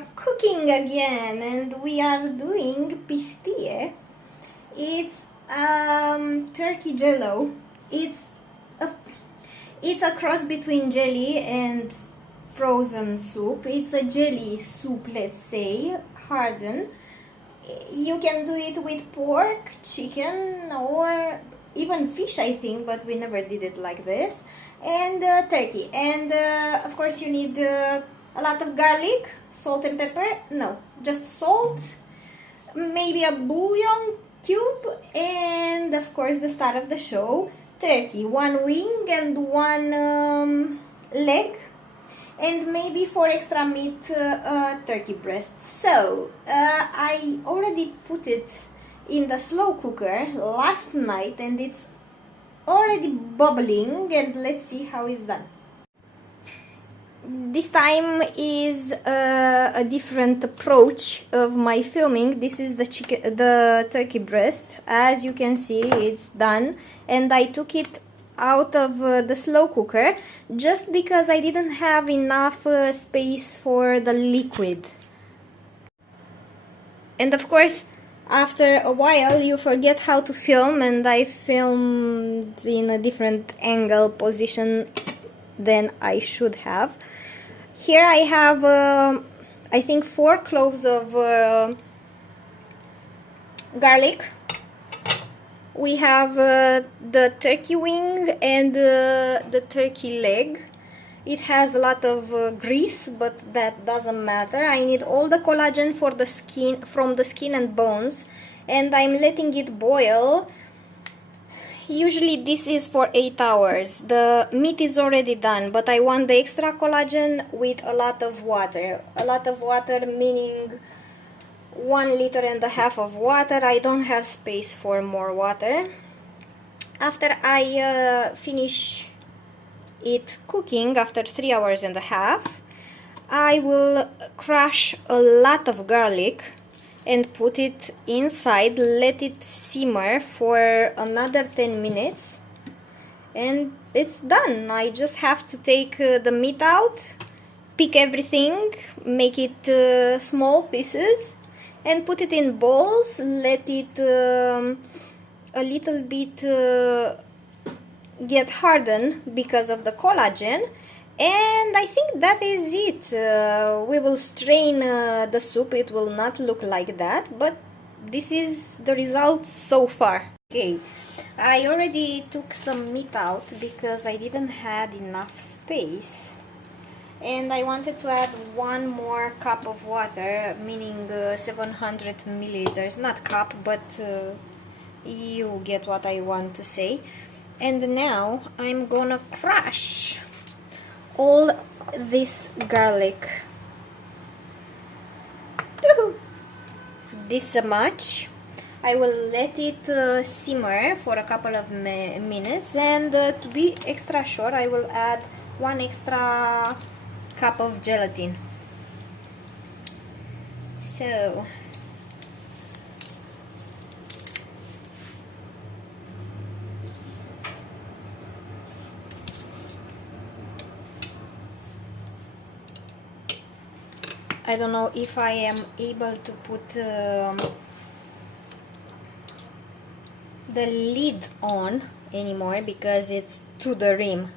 are cooking again, and we are doing piftie. It's turkey jello. It's a cross between jelly and frozen soup. It's a jelly soup, let's say, hardened. You can do it with pork, chicken, or even fish, I think, but we never did it like this. And turkey. And of course you need a lot of garlic, salt and pepper. No, just salt, maybe a bouillon cube, and of course the star of the show, turkey. One wing and one leg, and maybe 4 extra meat turkey breasts. So I already put it in the slow cooker last night, and it's already bubbling, and let's see how it's done. This time is a different approach of my filming. This is the turkey breast. As you can see, it's done, and I took it out of the slow cooker just because I didn't have enough space for the liquid. And of course, after a while you forget how to film, and I filmed in a different angle position than I should have. Here I have I think 4 cloves of garlic. We have the turkey wing and the turkey leg. It has a lot of grease, but that doesn't matter. I need all the collagen for the skin, from the skin and bones, and I'm letting it boil. Usually this is for 8 hours. The meat is already done, but I want the extra collagen with a lot of water. A lot of water meaning 1.5 liters of water. I don't have space for more water. After I finish it cooking, after 3.5 hours, I will crush a lot of garlic and put it inside, let it simmer for another 10 minutes, and it's done. I just have to take the meat out, pick everything, make it small pieces, and put it in bowls, let it a little bit get hardened because of the collagen, and I think that is it. We will strain the soup. It will not look like that, but this is the result so far. Okay, I already took some meat out because I didn't have enough space, and I wanted to add 1 more cup of water, meaning 700 milliliters, not cup, but you get what I want to say. And now I'm gonna crush all this garlic. This much. I will let it simmer for a couple of minutes, and to be extra sure, I will add 1 extra cup of gelatin. So I don't know if I am able to put the lid on anymore because it's to the rim.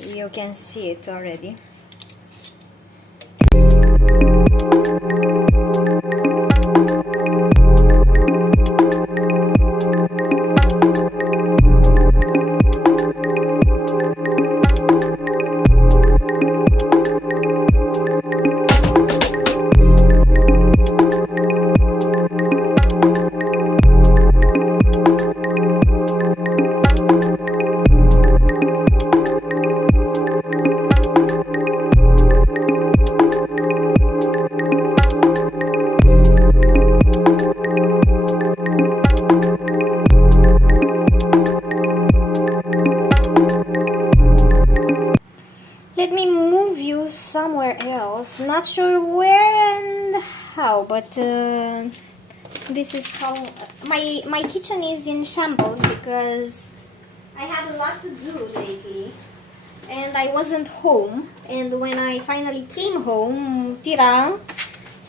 You can see it already. Somewhere else, not sure where and how, but this is how my kitchen is in shambles because I had a lot to do lately and I wasn't home, and when I finally came home, tira,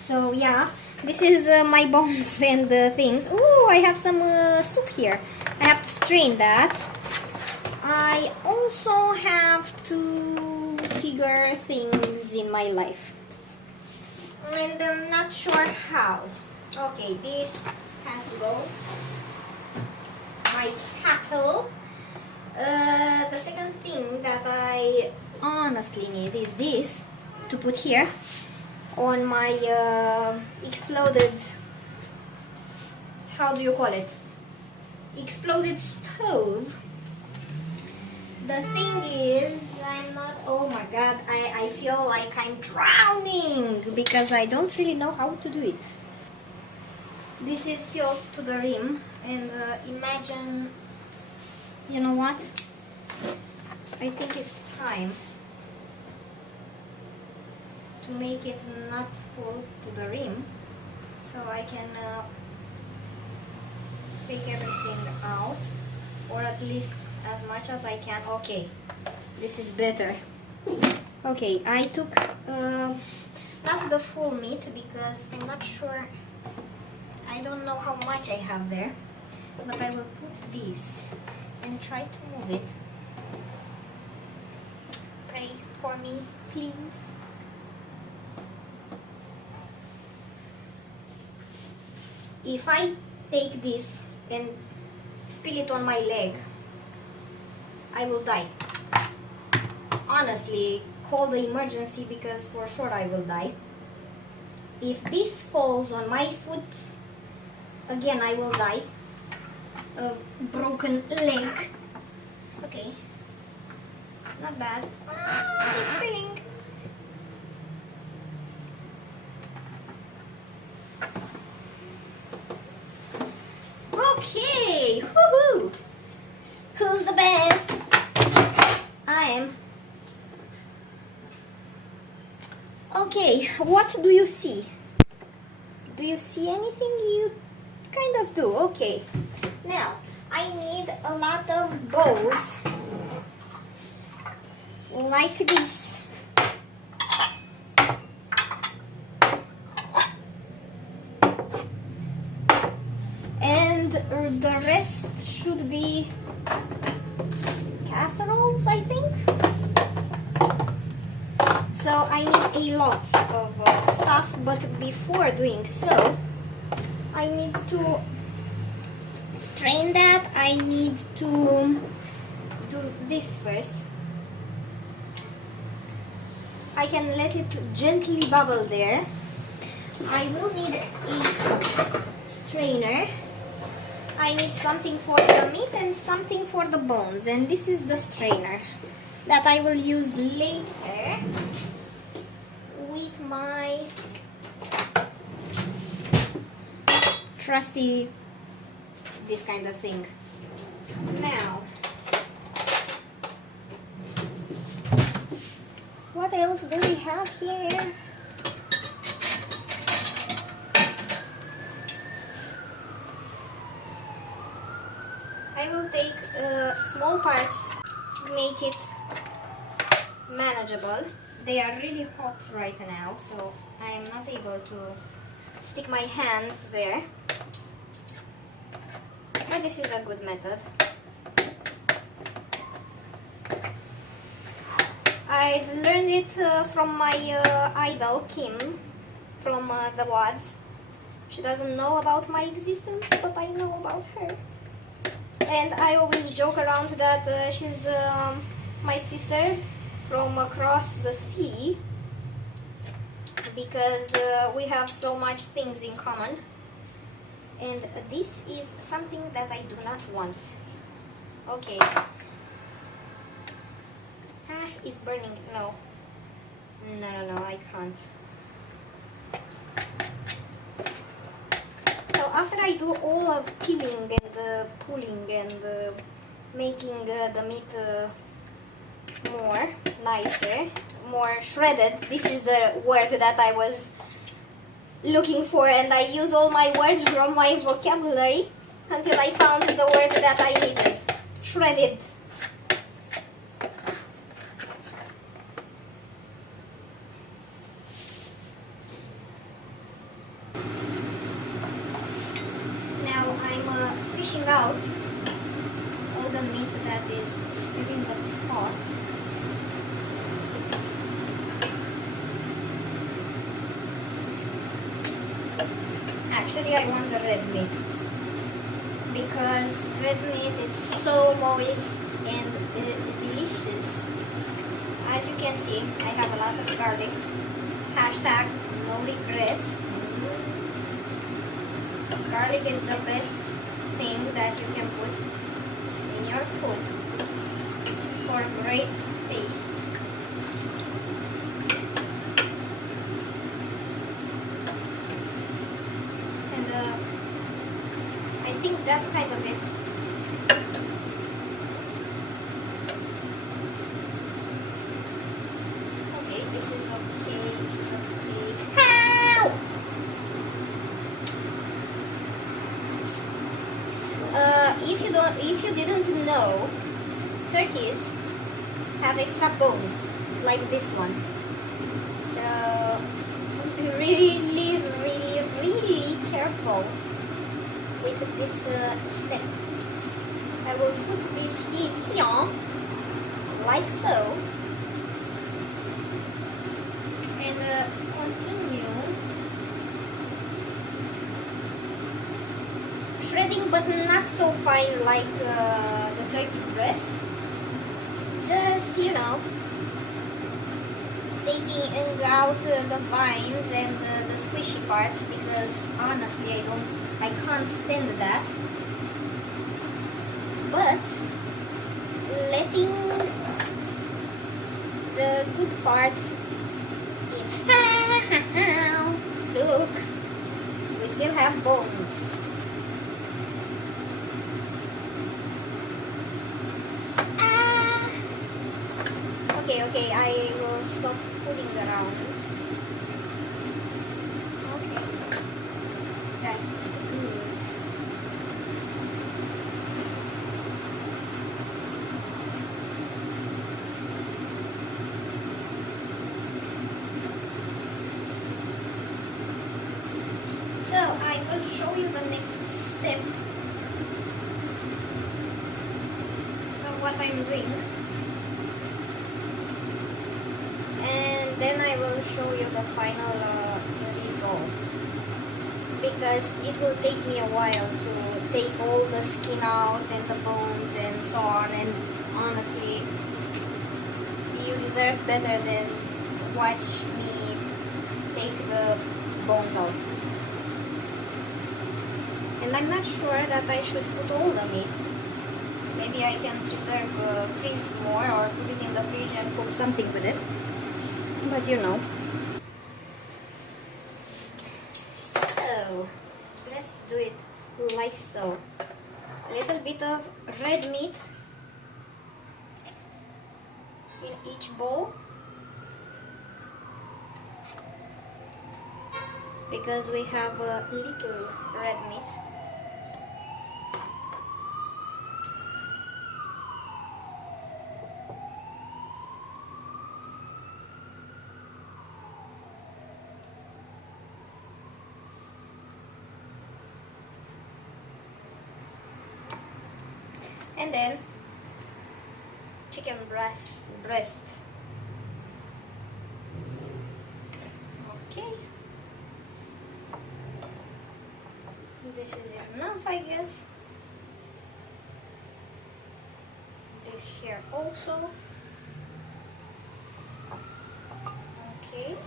So yeah, this is my bones and things. Oh, I have some soup here. I have to strain that. I also have to figure things in my life, and I'm not sure how. Okay, this has to go. My kettle. The second thing that I honestly need is this to put here on my exploded, how do you call it, exploded stove. The thing is, I'm not, oh my god, I feel like I'm drowning because I don't really know how to do it. This is filled to the rim, and imagine, you know what, I think it's time to make it not full to the rim, so I can take everything out, or at least as much as I can. Okay, this is better. Okay, I took not the full meat because I'm not sure, I don't know how much I have there, but I will put this and try to move it. Pray for me, please. If I take this and spill it on my leg, I will die. Honestly, call the emergency because for sure I will die. If this falls on my foot, again I will die of broken leg. Okay, not bad. Ah, it's spilling. Okay, woohoo! Who's the best? I am. Okay, what do you see? Do you see anything? You kind of do. Okay. Now, I need a lot of bowls like this. And the rest should be casseroles, I think. So I need a lot of stuff, but before doing so, I need to strain that. I need to do this first. I can let it gently bubble there. I will need a strainer. I need something for the meat and something for the bones, and this is the strainer that I will use later with my trusty this kind of thing. Now, what else do we have here? I will take small parts to make it manageable. They are really hot right now, so I am not able to stick my hands there. But this is a good method. I've learned it from my idol Kim from the WODs. She doesn't know about my existence, but I know about her. And I always joke around that she's my sister from across the sea, because we have so much things in common. And this is something that I do not want. Okay. Ah, it's burning. No. No, I can't. So after I do all of peeling and pulling and making the meat more nicer, more shredded, this is the word that I was looking for, and I use all my words from my vocabulary until I found the word that I needed. Shredded. squishing out all the meat that is still in the pot. Actually, I want the red meat because red meat is so moist and delicious. As you can see, I have a lot of garlic. Hashtag no regrets. Garlic is the best thing that you can put in your food for great taste. And I think that's kind of it. Okay, this is okay, this is okay. How? If you didn't know, turkeys have extra bones like this one. So really, really, really careful with this step. I will put this here, like so, and continue shredding, but not so fine like the turkey breast. Just, you know, taking out the vines and the squishy parts, because honestly I can't stand that. But letting the good part in. Look, we still have bones. Okay, I will stop fooling around. Okay, that's good. So I will show you the next step of what I'm doing. And then I will show you the final result, because it will take me a while to take all the skin out and the bones and so on, and honestly you deserve better than watch me take the bones out. And I'm not sure that I should put all the meat. Maybe I can freeze more, or put it in the fridge and cook something with it. But you know. So let's do it like so. A little bit of red meat in each bowl, because we have a little red meat. And then chicken breast. Okay. This is enough, I guess. This here also. Okay.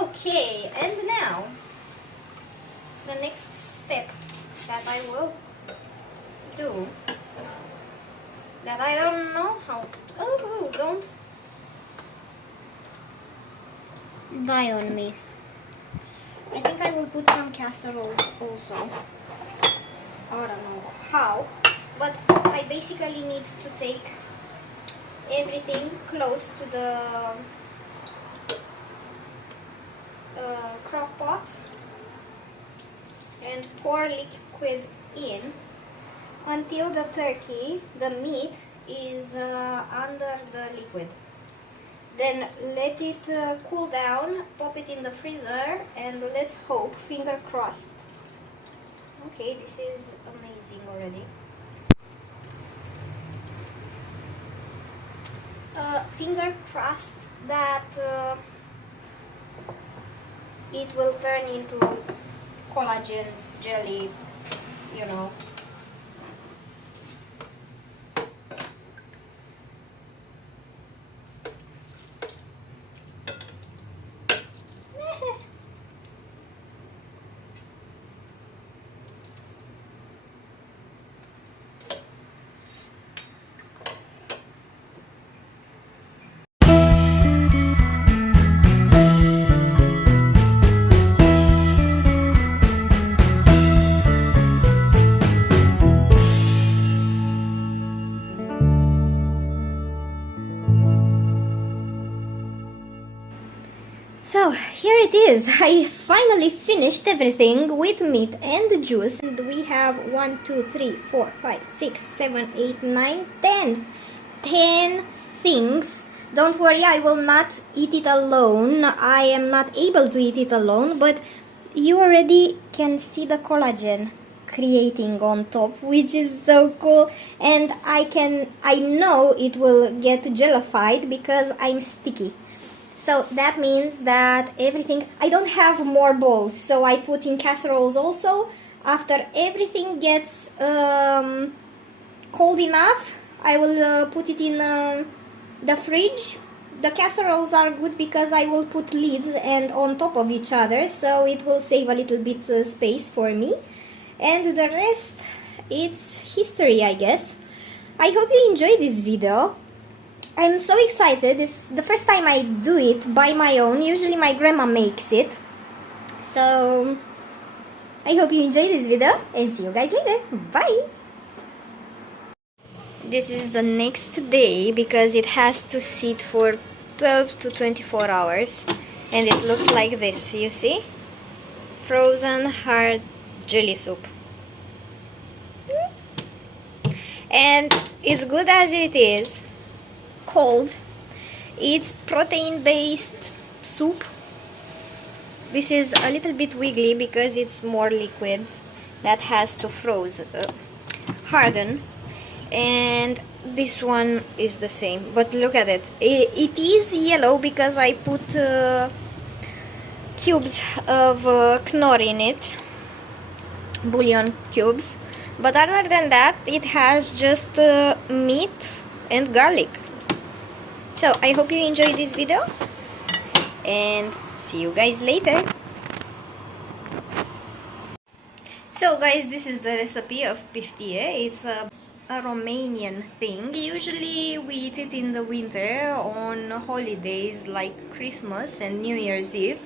Okay, and now the next step that I will do, that I don't know how to, oh, don't die on me. I think I will put some casseroles also. I don't know how, but I basically need to take everything close to the crock pot pour liquid in until the turkey, the meat, is under the liquid. Then let it cool down, pop it in the freezer, and let's hope, finger crossed. Okay, this is amazing already. Finger crossed that it will turn into collagen jelly, you know. So here it is. I finally finished everything with meat and juice. And we have 1, 2, 3, 4, 5, 6, 7, 8, 9, 10. 10 things. Don't worry, I will not eat it alone. I am not able to eat it alone, but you already can see the collagen creating on top, which is so cool. And I know it will get jellified because I'm sticky. So that means that everything, I don't have more bowls, so I put in casseroles also. After everything gets cold enough, I will put it in the fridge. The casseroles are good because I will put lids and on top of each other, so it will save a little bit space for me. And the rest, it's history, I guess. I hope you enjoyed this video. I'm so excited. It's the first time I do it by my own. Usually my grandma makes it. So I hope you enjoyed this video and see you guys later. Bye! This is the next day because it has to sit for 12 to 24 hours. And it looks like this, you see? Frozen hard jelly soup. And it's good as it is. Cold. It's protein based soup. This is a little bit wiggly because it's more liquid that has to harden, and this one is the same, but look at it. It is yellow because I put cubes of knorr in it, bouillon cubes, but other than that it has just meat and garlic. So I hope you enjoyed this video and see you guys later. So guys, this is the recipe of Piftie. It's a Romanian thing. Usually we eat it in the winter on holidays like Christmas and New Year's Eve,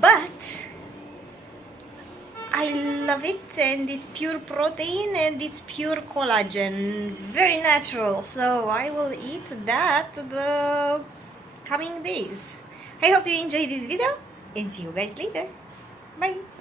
but I love it, and it's pure protein and it's pure collagen, very natural, so I will eat that the coming days. I hope you enjoyed this video and see you guys later. Bye!